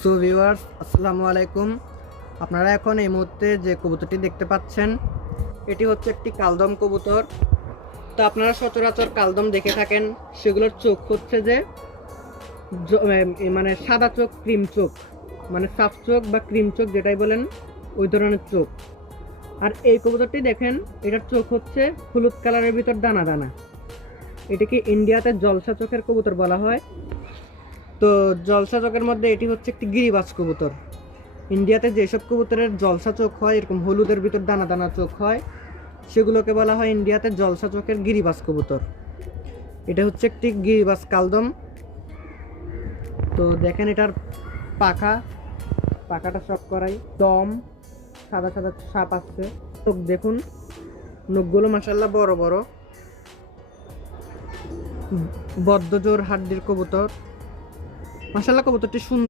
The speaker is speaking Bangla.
সো ভিউয়ার্স, আসসালামু আলাইকুম। আপনারা এখন এই মুহূর্তে যে কবুতরটি দেখতে পাচ্ছেন, এটি হচ্ছে একটি কালদম কবুতর। তো আপনারা সচরাচর কালদম দেখে থাকেন, সেগুলোর চোখ হচ্ছে যে মানে সাদা চোখ, ক্রিম চোখ, মানে সাফ চোখ বা ক্রিম চোখ যেটাই বলেন, ওই ধরনের চোখ। আর এই কবুতরটি দেখেন, এটার চোখ হচ্ছে হলুদ কালারের ভিতর দানা দানা। এটাকে ইন্ডিয়াতে জলসা চোখের কবুতর বলা হয়। তো জলসা চোখের মধ্যে এটি হচ্ছে একটি গিরিবাজ কবুতর। ইন্ডিয়াতে যেসব কবুতরের জলসা চোখ হয়, এরকম হলুদের ভিতর দানা দানা চোখ হয়, সেগুলোকে বলা হয় ইন্ডিয়াতে জলসা চোখের গিরিবাজ কবুতর। এটা হচ্ছে একটি গিরিবাজ কালদম। তো দেখেন এটার পাখাটা শক করাই, দম সাদা সাদা সাপ আসছে। চোখ দেখুন, নখগুলো মাশাআল্লাহ বড় বড়, বদ্ধ জোর হাড্ডির কবুতর। মাশাআল্লাহ কবুতরটি সুন্দর।